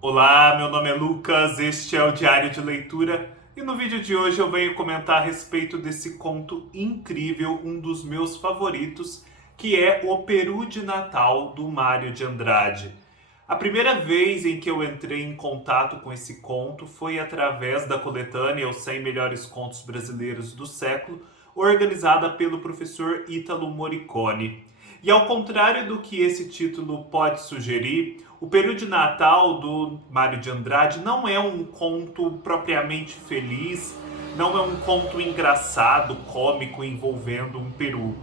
Olá, meu nome é Lucas, este é o Diário de Leitura e no vídeo de hoje eu venho comentar a respeito desse conto incrível, um dos meus favoritos, que é O Peru de Natal, do Mário de Andrade. A primeira vez em que eu entrei em contato com esse conto foi através da coletânea Os 100 Melhores Contos Brasileiros do Século, organizada pelo professor Ítalo Morricone. E ao contrário do que esse título pode sugerir, O Peru de Natal, do Mário de Andrade, não é um conto propriamente feliz, não é um conto engraçado, cômico, envolvendo um peru.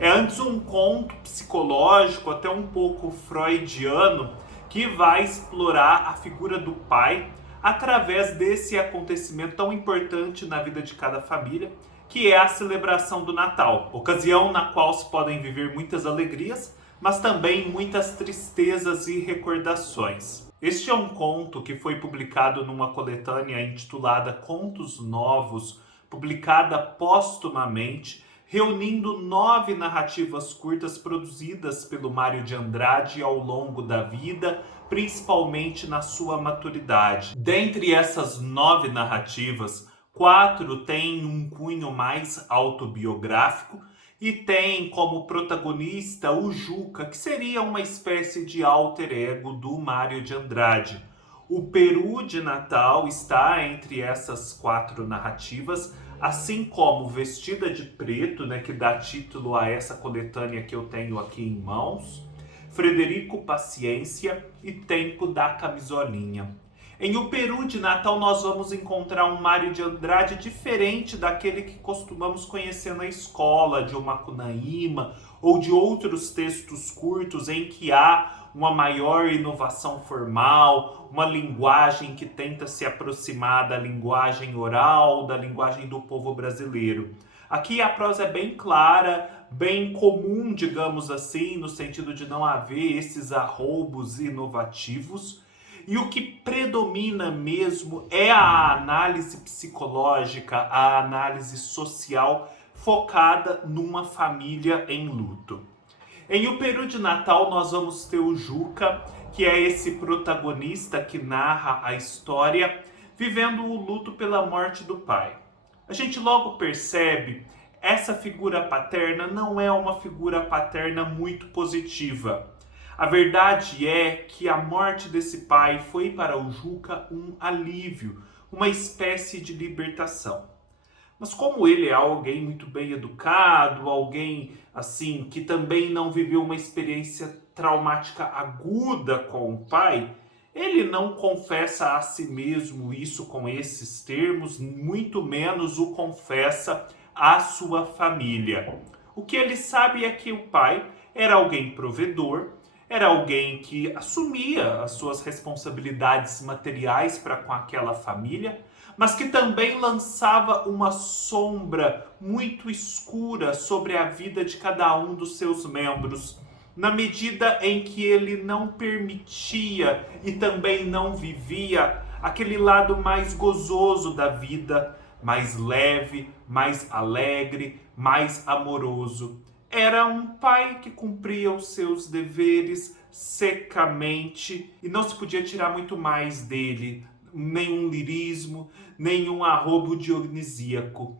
É antes um conto psicológico, até um pouco freudiano, que vai explorar a figura do pai através desse acontecimento tão importante na vida de cada família, que é a celebração do Natal, ocasião na qual se podem viver muitas alegrias, mas também muitas tristezas e recordações. Este é um conto que foi publicado numa coletânea intitulada Contos Novos, publicada póstumamente, reunindo 9 narrativas curtas produzidas pelo Mário de Andrade ao longo da vida, principalmente na sua maturidade. Dentre essas 9 narrativas, 4 têm um cunho mais autobiográfico e tem como protagonista o Juca, que seria uma espécie de alter ego do Mário de Andrade. O Peru de Natal está entre essas 4 narrativas, assim como Vestida de Preto, né, que dá título a essa coletânea que eu tenho aqui em mãos, Frederico Paciência e Tempo da Camisolinha. Em O Peru de Natal nós vamos encontrar um Mário de Andrade diferente daquele que costumamos conhecer na escola, de O Macunaíma ou de outros textos curtos em que há uma maior inovação formal, uma linguagem que tenta se aproximar da linguagem oral, da linguagem do povo brasileiro. Aqui a prosa é bem clara, bem comum, digamos assim, no sentido de não haver esses arroubos inovativos. E o que predomina mesmo é a análise psicológica, a análise social focada numa família em luto. Em O Peru de Natal nós vamos ter o Juca, que é esse protagonista que narra a história, vivendo o luto pela morte do pai. A gente logo percebe, essa figura paterna não é uma figura paterna muito positiva. A verdade é que a morte desse pai foi para o Juca um alívio, uma espécie de libertação. Mas como ele é alguém muito bem educado, alguém assim que também não viveu uma experiência traumática aguda com o pai, ele não confessa a si mesmo isso com esses termos, muito menos o confessa à sua família. O que ele sabe é que o pai era alguém provedor, era alguém que assumia as suas responsabilidades materiais para com aquela família, mas que também lançava uma sombra muito escura sobre a vida de cada um dos seus membros, na medida em que ele não permitia e também não vivia aquele lado mais gozoso da vida, mais leve, mais alegre, mais amoroso. Era um pai que cumpria os seus deveres secamente e não se podia tirar muito mais dele, nenhum lirismo, nenhum arrobo dionisíaco.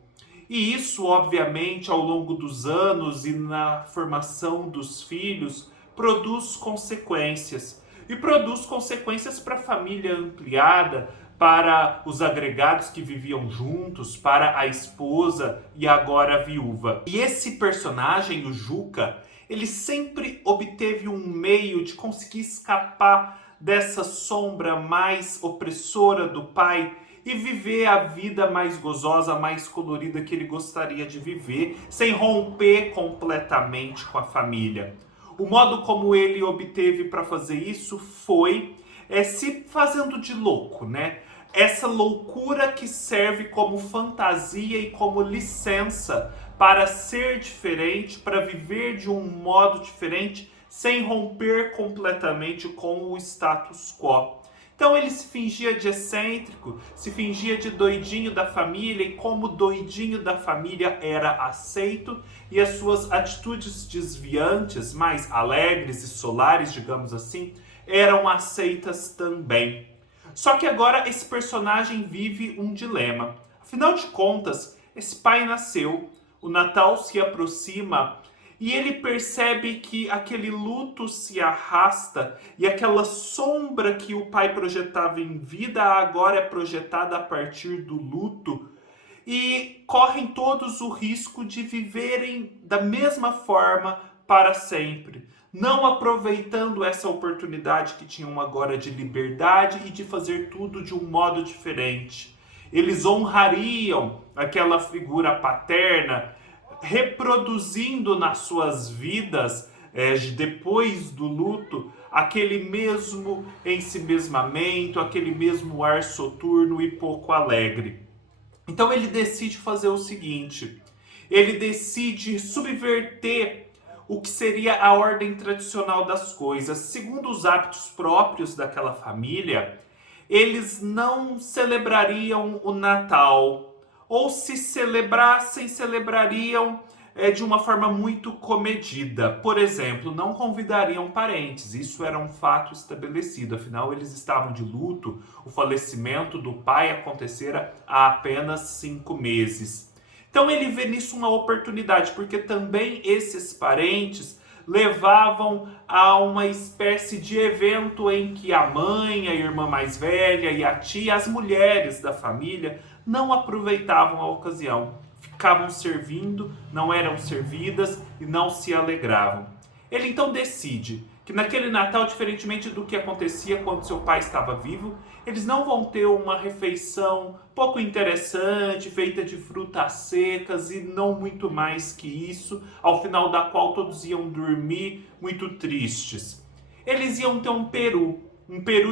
E isso, obviamente, ao longo dos anos e na formação dos filhos, produz consequências. E produz consequências para a família ampliada, para os agregados que viviam juntos, para a esposa e agora a viúva. E esse personagem, o Juca, ele sempre obteve um meio de conseguir escapar dessa sombra mais opressora do pai e viver a vida mais gozosa, mais colorida que ele gostaria de viver, sem romper completamente com a família. O modo como ele obteve para fazer isso foi se fazendo de louco, né? Essa loucura que serve como fantasia e como licença para ser diferente, para viver de um modo diferente, sem romper completamente com o status quo. Então ele se fingia de excêntrico, se fingia de doidinho da família, e como doidinho da família era aceito, e as suas atitudes desviantes, mais alegres e solares, digamos assim, eram aceitas também. Só que agora esse personagem vive um dilema. Afinal de contas, esse pai nasceu, o Natal se aproxima e ele percebe que aquele luto se arrasta e aquela sombra que o pai projetava em vida agora é projetada a partir do luto e correm todos o risco de viverem da mesma forma para sempre, não aproveitando essa oportunidade que tinham agora de liberdade e de fazer tudo de um modo diferente. Eles honrariam aquela figura paterna, reproduzindo nas suas vidas, depois do luto, aquele mesmo ensimesmamento, aquele mesmo ar soturno e pouco alegre. Então ele decide fazer o seguinte: ele decide subverter o que seria a ordem tradicional das coisas. Segundo os hábitos próprios daquela família, eles não celebrariam o Natal, ou se celebrassem, celebrariam de uma forma muito comedida. Por exemplo, não convidariam parentes, isso era um fato estabelecido, afinal eles estavam de luto, o falecimento do pai acontecera há apenas 5 meses. Então ele vê nisso uma oportunidade, porque também esses parentes levavam a uma espécie de evento em que a mãe, a irmã mais velha e a tia, as mulheres da família, não aproveitavam a ocasião. Ficavam servindo, não eram servidas e não se alegravam. Ele então decide que naquele Natal, diferentemente do que acontecia quando seu pai estava vivo, eles não vão ter uma refeição pouco interessante, feita de frutas secas e não muito mais que isso, ao final da qual todos iam dormir muito tristes. Eles iam ter um peru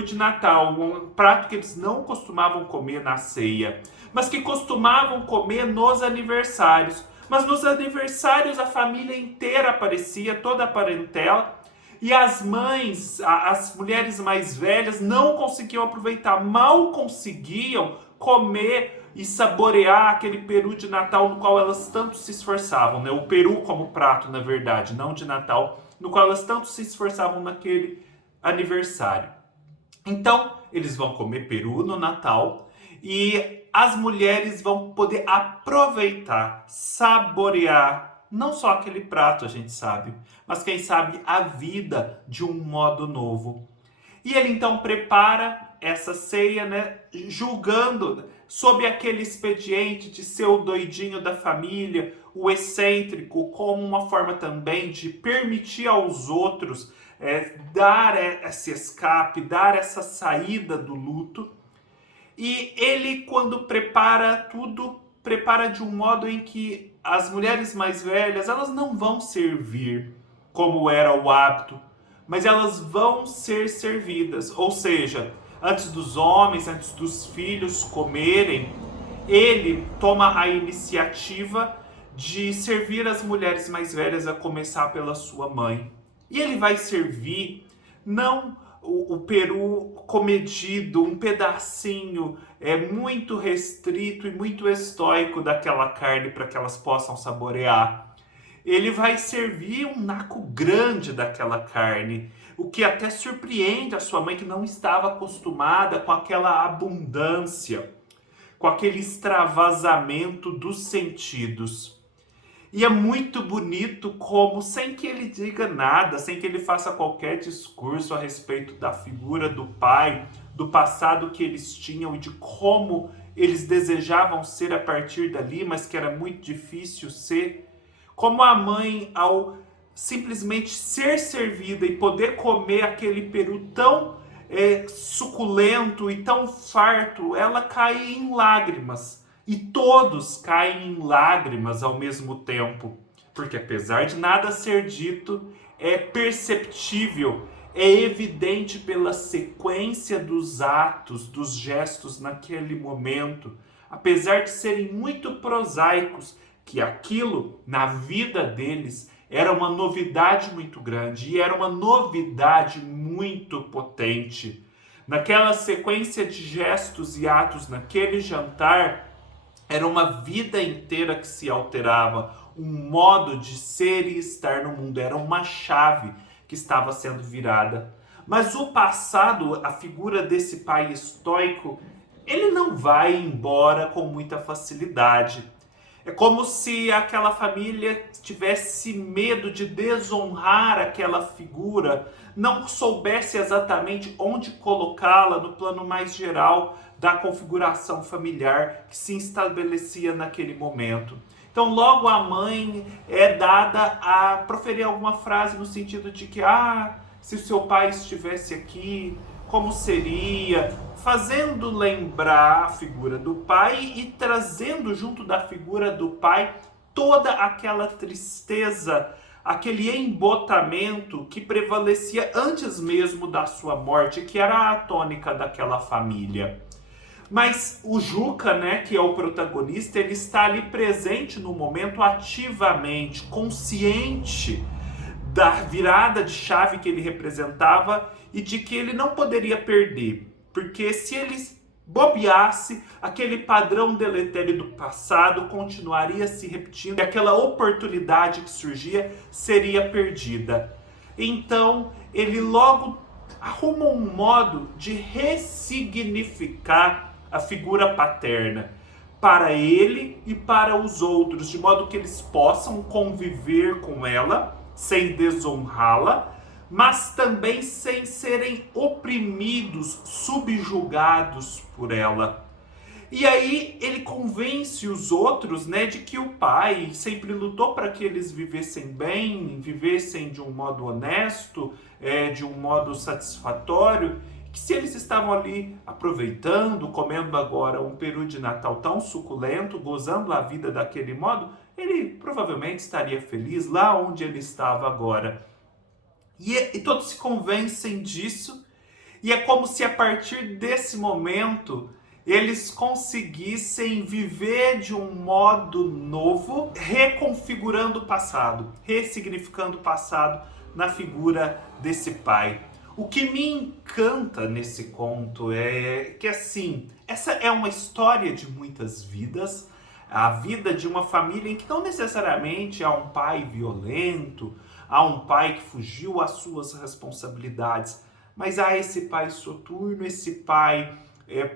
de Natal, um prato que eles não costumavam comer na ceia, mas que costumavam comer nos aniversários. Mas nos aniversários a família inteira aparecia, toda a parentela, e as mães, as mulheres mais velhas não conseguiam aproveitar, mal conseguiam comer e saborear aquele peru de Natal no qual elas tanto se esforçavam, né? O peru como prato, na verdade, não de Natal, no qual elas tanto se esforçavam naquele aniversário. Então, eles vão comer peru no Natal e as mulheres vão poder aproveitar, saborear, não só aquele prato, a gente sabe, mas quem sabe a vida de um modo novo. E ele então prepara essa ceia, né, julgando sob aquele expediente de ser o doidinho da família, o excêntrico, como uma forma também de permitir aos outros dar esse escape, dar essa saída do luto. E ele, quando prepara tudo, prepara de um modo em que as mulheres mais velhas, elas não vão servir como era o hábito, mas elas vão ser servidas. Ou seja, antes dos homens, antes dos filhos comerem, ele toma a iniciativa de servir as mulheres mais velhas, a começar pela sua mãe. E ele vai servir não o peru comedido, um pedacinho muito restrito e muito estoico daquela carne para que elas possam saborear. Ele vai servir um naco grande daquela carne, o que até surpreende a sua mãe, que não estava acostumada com aquela abundância, com aquele extravasamento dos sentidos. E é muito bonito como, sem que ele diga nada, sem que ele faça qualquer discurso a respeito da figura do pai, do passado que eles tinham e de como eles desejavam ser a partir dali, mas que era muito difícil ser, como a mãe, ao simplesmente ser servida e poder comer aquele peru tão suculento e tão farto, ela cai em lágrimas. E todos caem em lágrimas ao mesmo tempo, porque apesar de nada ser dito, é perceptível, é evidente pela sequência dos atos, dos gestos naquele momento, apesar de serem muito prosaicos, que aquilo, na vida deles, era uma novidade muito grande e era uma novidade muito potente. Naquela sequência de gestos e atos naquele jantar, era uma vida inteira que se alterava, um modo de ser e estar no mundo, era uma chave que estava sendo virada. Mas o passado, a figura desse pai estoico, ele não vai embora com muita facilidade. É como se aquela família tivesse medo de desonrar aquela figura, não soubesse exatamente onde colocá-la no plano mais geral da configuração familiar que se estabelecia naquele momento. Então, logo a mãe é dada a proferir alguma frase no sentido de que, se o seu pai estivesse aqui, como seria? Fazendo lembrar a figura do pai e trazendo junto da figura do pai toda aquela tristeza, aquele embotamento que prevalecia antes mesmo da sua morte, que era a tônica daquela família. Mas o Juca, né, que é o protagonista, ele está ali presente no momento ativamente, consciente da virada de chave que ele representava e de que ele não poderia perder. Porque se ele bobeasse, aquele padrão deletério do passado continuaria se repetindo e aquela oportunidade que surgia seria perdida. Então, ele logo arruma um modo de ressignificar a figura paterna para ele e para os outros, de modo que eles possam conviver com ela sem desonrá-la, mas também sem serem oprimidos, subjugados por ela. E aí ele convence os outros, né, de que o pai sempre lutou para que eles vivessem bem, vivessem de um modo honesto, de um modo satisfatório, que se eles estavam ali aproveitando, comendo agora um peru de Natal tão suculento, gozando a vida daquele modo, ele provavelmente estaria feliz lá onde ele estava agora. E todos se convencem disso, e é como se a partir desse momento eles conseguissem viver de um modo novo, reconfigurando o passado, ressignificando o passado na figura desse pai. O que me encanta nesse conto é que, assim, essa é uma história de muitas vidas, a vida de uma família em que não necessariamente há um pai violento, há um pai que fugiu às suas responsabilidades, mas há esse pai soturno, esse pai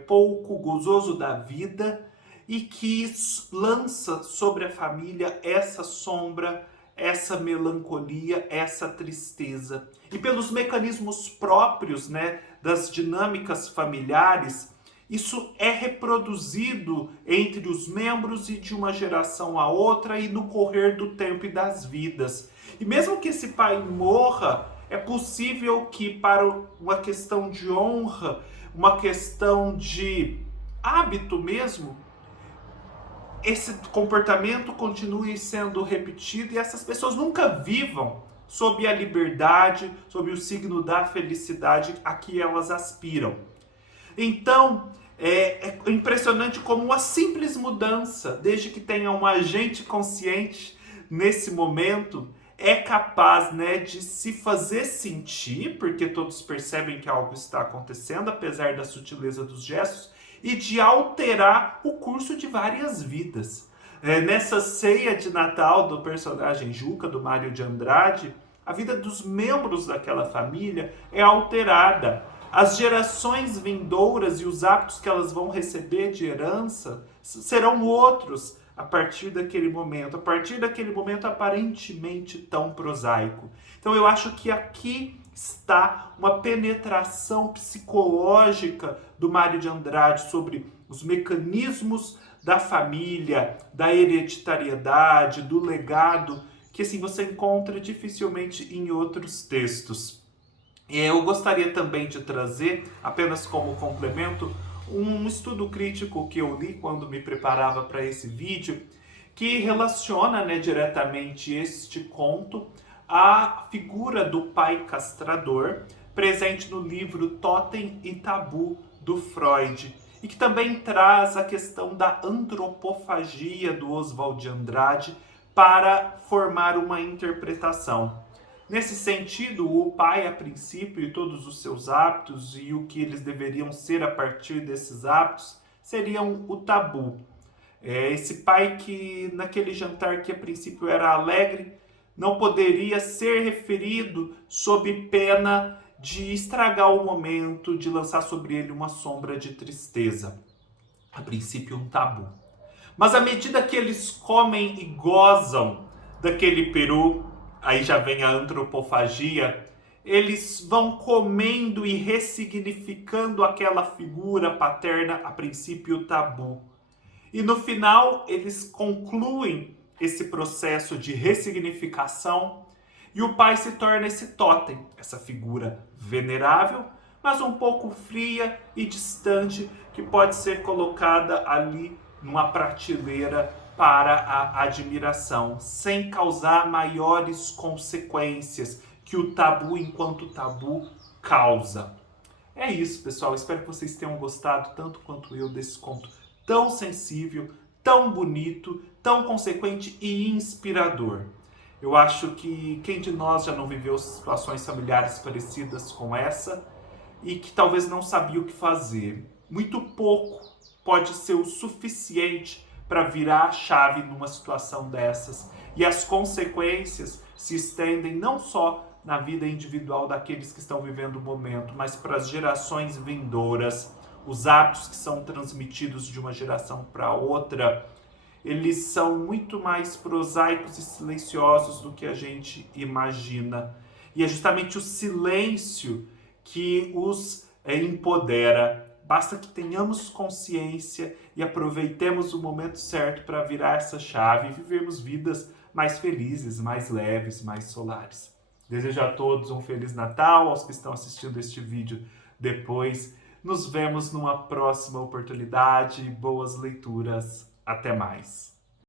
pouco gozoso da vida e que lança sobre a família essa sombra, essa melancolia, essa tristeza. E pelos mecanismos próprios, né, das dinâmicas familiares, isso é reproduzido entre os membros e de uma geração a outra e no correr do tempo e das vidas. E mesmo que esse pai morra, é possível que para uma questão de honra, uma questão de hábito mesmo, esse comportamento continue sendo repetido e essas pessoas nunca vivam sob a liberdade, sob o signo da felicidade a que elas aspiram. Então, é impressionante como uma simples mudança, desde que tenha um agente consciente nesse momento, é capaz, né, de se fazer sentir, porque todos percebem que algo está acontecendo, apesar da sutileza dos gestos, e de alterar o curso de várias vidas. Nessa ceia de Natal do personagem Juca, do Mário de Andrade, a vida dos membros daquela família é alterada. As gerações vindouras e os hábitos que elas vão receber de herança serão outros a partir daquele momento aparentemente tão prosaico. Então eu acho que aqui está uma penetração psicológica do Mário de Andrade sobre os mecanismos da família, da hereditariedade, do legado, que assim você encontra dificilmente em outros textos. Eu gostaria também de trazer, apenas como complemento, um estudo crítico que eu li quando me preparava para esse vídeo, que relaciona, né, diretamente este conto à figura do pai castrador, presente no livro Totem e Tabu, do Freud, e que também traz a questão da antropofagia do Oswald de Andrade para formar uma interpretação. Nesse sentido, o pai, a princípio, e todos os seus hábitos e o que eles deveriam ser a partir desses hábitos, seriam o tabu. Esse pai que, naquele jantar que a princípio era alegre, não poderia ser referido sob pena de estragar o momento, de lançar sobre ele uma sombra de tristeza. A princípio, um tabu. Mas à medida que eles comem e gozam daquele peru, aí já vem a antropofagia, eles vão comendo e ressignificando aquela figura paterna, a princípio tabu. E no final, eles concluem esse processo de ressignificação e o pai se torna esse totem, essa figura venerável, mas um pouco fria e distante, que pode ser colocada ali numa prateleira para a admiração, sem causar maiores consequências que o tabu enquanto tabu causa. É isso, pessoal. Espero que vocês tenham gostado tanto quanto eu desse conto tão sensível, tão bonito, tão consequente e inspirador. Eu acho que quem de nós já não viveu situações familiares parecidas com essa e que talvez não sabia o que fazer. Muito pouco pode ser o suficiente para virar a chave numa situação dessas. E as consequências se estendem não só na vida individual daqueles que estão vivendo o momento, mas para as gerações vindouras. Os hábitos que são transmitidos de uma geração para outra, eles são muito mais prosaicos e silenciosos do que a gente imagina. E é justamente o silêncio que os empodera. Basta que tenhamos consciência e aproveitemos o momento certo para virar essa chave e vivermos vidas mais felizes, mais leves, mais solares. Desejo a todos um Feliz Natal, aos que estão assistindo este vídeo depois. Nos vemos numa próxima oportunidade. Boas leituras. Até mais.